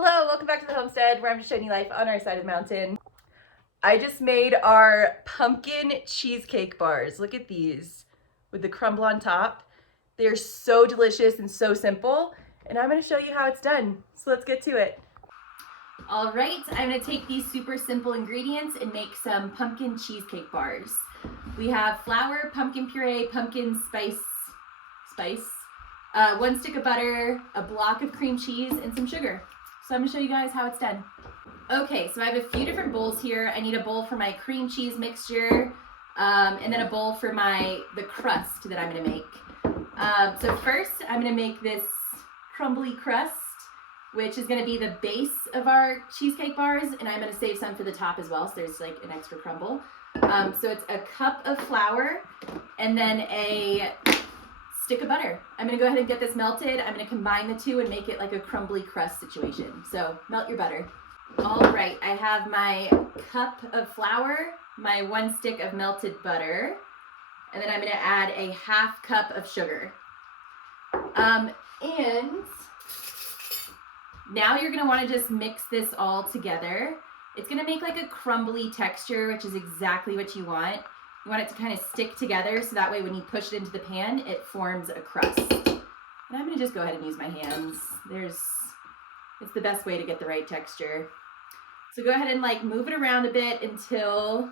Hello, welcome back to the Homestead, where I'm just showing you life on our side of the mountain. I just made our pumpkin cheesecake bars. Look at these with the crumble on top. They're so delicious and so simple, and I'm going to show you how it's done. So let's get to it. All right, I'm going to take these super simple ingredients and make some pumpkin cheesecake bars. We have flour, pumpkin puree, pumpkin spice, 1 stick of butter, a block of cream cheese, and some sugar. So I'm gonna show you guys how it's done. Okay, so I have a few different bowls here. I need a bowl for my cream cheese mixture, and then a bowl for the crust that I'm gonna make. So first, I'm gonna make this crumbly crust, which is gonna be the base of our cheesecake bars, and I'm gonna save some for the top as well, so there's like an extra crumble. So it's a cup of flour, and then a stick of butter. I'm gonna go ahead and get this melted. I'm gonna combine the two and make it like a crumbly crust situation. So melt your butter. All right, I have my cup of flour, my 1 stick of melted butter, and then I'm gonna add a 1/2 cup of sugar. And now you're gonna wanna just mix this all together. It's gonna make like a crumbly texture, which is exactly what you want. You want it to kind of stick together so that way when you push it into the pan, it forms a crust. And I'm gonna just go ahead and use my hands. It's the best way to get the right texture. So go ahead and like move it around a bit until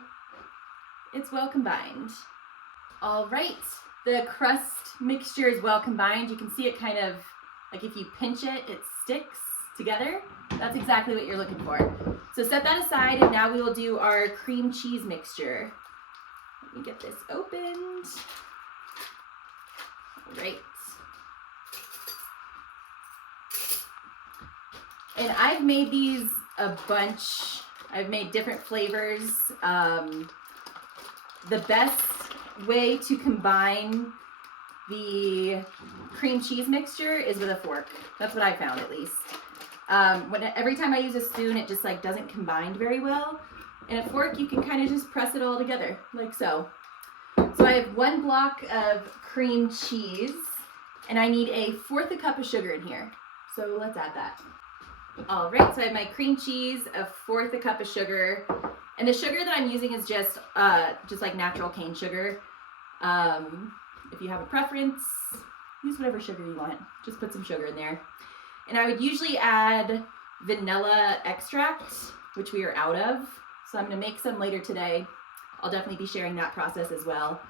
it's well combined. All right, the crust mixture is well combined. You can see it kind of, like if you pinch it, it sticks together. That's exactly what you're looking for. So set that aside, and now we will do our cream cheese mixture. Let me get this opened. All right. And I've made these a bunch. I've made different flavors. The best way to combine the cream cheese mixture is with a fork. That's what I found, at least. Every time I use a spoon, it just like doesn't combine very well. And a fork, you can kind of just press it all together, like so. So I have 1 block of cream cheese, and I need a 1/4 cup of sugar in here. So let's add that. All right, so I have my cream cheese, a 1/4 cup of sugar, and the sugar that I'm using is just like natural cane sugar. If you have a preference, use whatever sugar you want. Just put some sugar in there. And I would usually add vanilla extract, which we are out of. So I'm gonna make some later today. I'll definitely be sharing that process as well.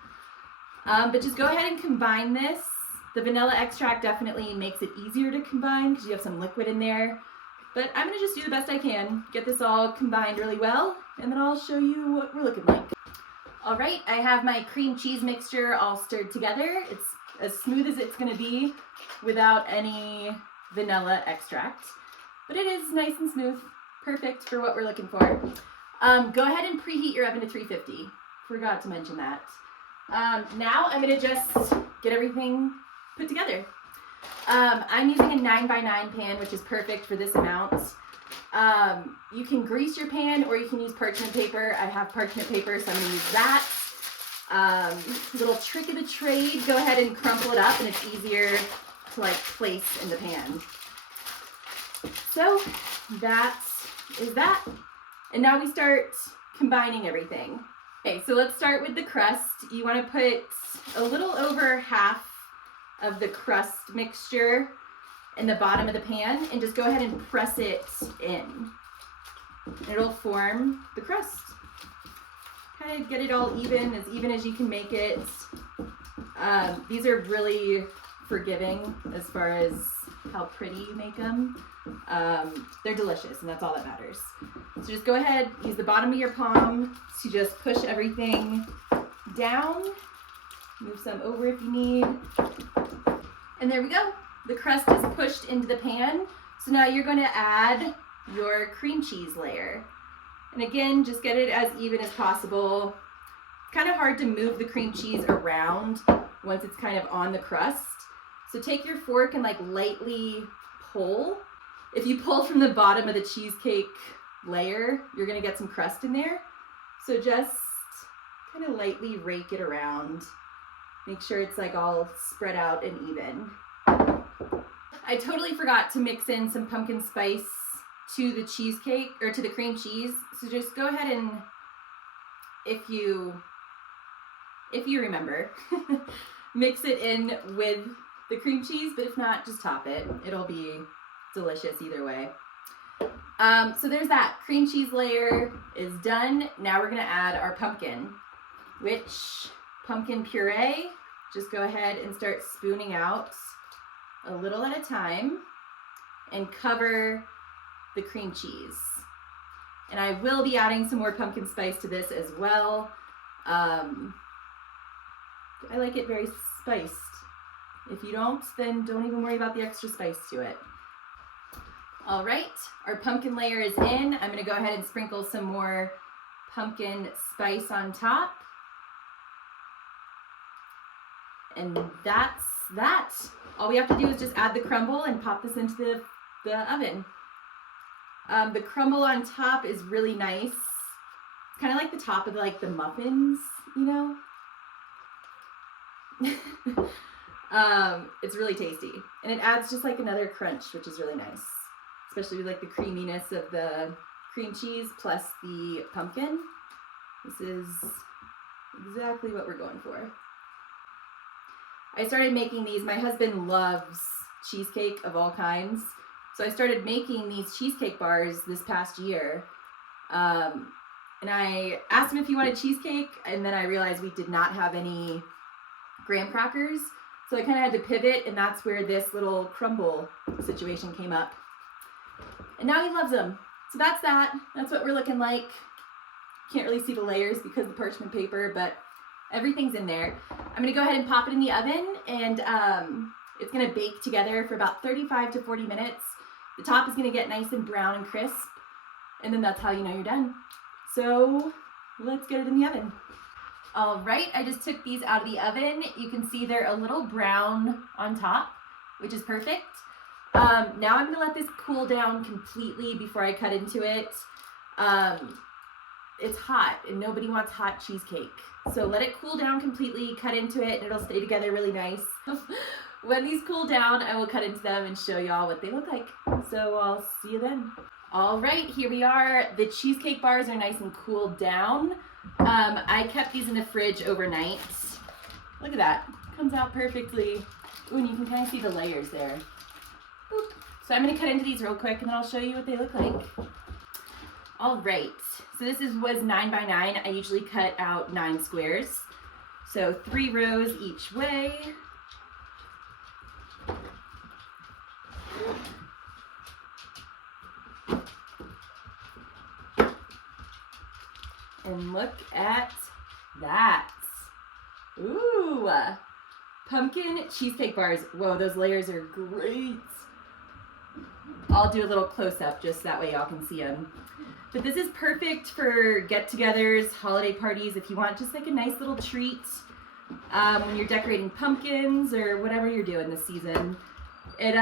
But just go ahead and combine this. The vanilla extract definitely makes it easier to combine because you have some liquid in there. But I'm gonna just do the best I can, get this all combined really well, and then I'll show you what we're looking like. All right, I have my cream cheese mixture all stirred together. It's as smooth as it's gonna be without any vanilla extract. But it is nice and smooth, perfect for what we're looking for. Go ahead and preheat your oven to 350. Forgot to mention that. Now I'm gonna just get everything put together. I'm using a 9x9 pan, which is perfect for this amount. You can grease your pan or you can use parchment paper. I have parchment paper, so I'm gonna use that. Little trick of the trade, go ahead and crumple it up and it's easier to like place in the pan. So that is that. And now we start combining everything. Okay, so let's start with the crust. You want to put a little over 1/2 of the crust mixture in the bottom of the pan and just go ahead and press it in. And it'll form the crust. Kind of get it all even as you can make it. These are really forgiving as far as how pretty you make them. They're delicious, and that's all that matters. So just go ahead, use the bottom of your palm to just push everything down. Move some over if you need. And there we go. The crust is pushed into the pan. So now you're going to add your cream cheese layer. And again, just get it as even as possible. It's kind of hard to move the cream cheese around once it's kind of on the crust. So take your fork and like lightly pull. If you pull from the bottom of the cheesecake layer, you're gonna get some crust in there. So just kind of lightly rake it around. Make sure it's like all spread out and even. I totally forgot to mix in some pumpkin spice to the cheesecake or to the cream cheese. So just go ahead and, if you remember, mix it in with the cream cheese, but if not, just top it. It'll be delicious either way. So there's that. Cream cheese layer is done. Now we're gonna add our pumpkin, which pumpkin puree, just go ahead and start spooning out a little at a time and cover the cream cheese. And I will be adding some more pumpkin spice to this as well. I like it very spiced. If you don't, then don't even worry about the extra spice to it. All right, our pumpkin layer is in. I'm gonna go ahead and sprinkle some more pumpkin spice on top. And that's that. All we have to do is just add the crumble and pop this into the oven. The crumble on top is really nice. It's kind of like the top of like the muffins, you know? It's really tasty. And it adds just like another crunch, which is really nice. Especially with like the creaminess of the cream cheese plus the pumpkin. This is exactly what we're going for. I started making these. My husband loves cheesecake of all kinds. So I started making these cheesecake bars this past year. And I asked him if he wanted cheesecake, and then I realized we did not have any graham crackers. So I kind of had to pivot, and that's where this little crumble situation came up. And now he loves them. So that's that. That's what we're looking like. Can't really see the layers because of the parchment paper, but everything's in there. I'm gonna go ahead and pop it in the oven, and it's gonna bake together for about 35 to 40 minutes. The top is gonna get nice and brown and crisp, and then that's how you know you're done. So let's get it in the oven. All right, I just took these out of the oven. You can see they're a little brown on top, which is perfect. Now I'm gonna let this cool down completely before I cut into it. It's hot, and nobody wants hot cheesecake. So let it cool down completely, cut into it, and it'll stay together really nice. When these cool down, I will cut into them and show y'all what they look like. So I'll see you then. All right, here we are. The cheesecake bars are nice and cooled down. I kept these in the fridge overnight. Look at that, comes out perfectly. Ooh, and you can kind of see the layers there. Boop. So I'm gonna cut into these real quick, and then I'll show you what they look like. All right, so this was 9 by 9. I usually cut out 9 squares. So 3 rows each way. And look at that. Ooh, pumpkin cheesecake bars. Whoa, those layers are great. I'll do a little close-up just that way y'all can see them. But this is perfect for get-togethers, holiday parties, if you want just like a nice little treat when you're decorating pumpkins or whatever you're doing this season. It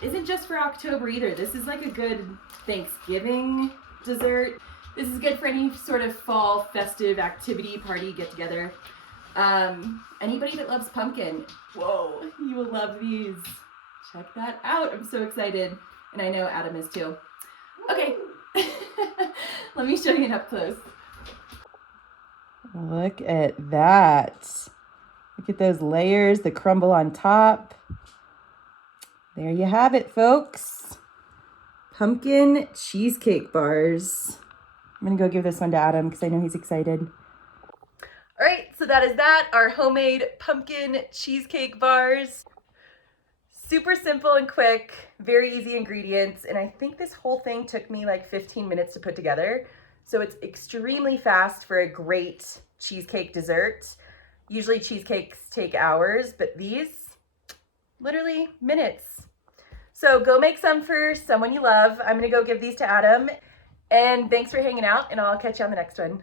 isn't just for October either. This is like a good Thanksgiving dessert. This is good for any sort of fall festive activity, party, get-together. Anybody that loves pumpkin, whoa, you will love these. Check that out. I'm so excited. And I know Adam is too. Okay, let me show you an up close. Look at that. Look at those layers, the crumble on top. There you have it, folks. Pumpkin cheesecake bars. I'm gonna go give this one to Adam because I know he's excited. All right, so that is that, our homemade pumpkin cheesecake bars. Super simple and quick, very easy ingredients, and I think this whole thing took me like 15 minutes to put together. So it's extremely fast for a great cheesecake dessert. Usually cheesecakes take hours, but these, literally minutes. So go make some for someone you love. I'm gonna go give these to Adam. And thanks for hanging out, and I'll catch you on the next one.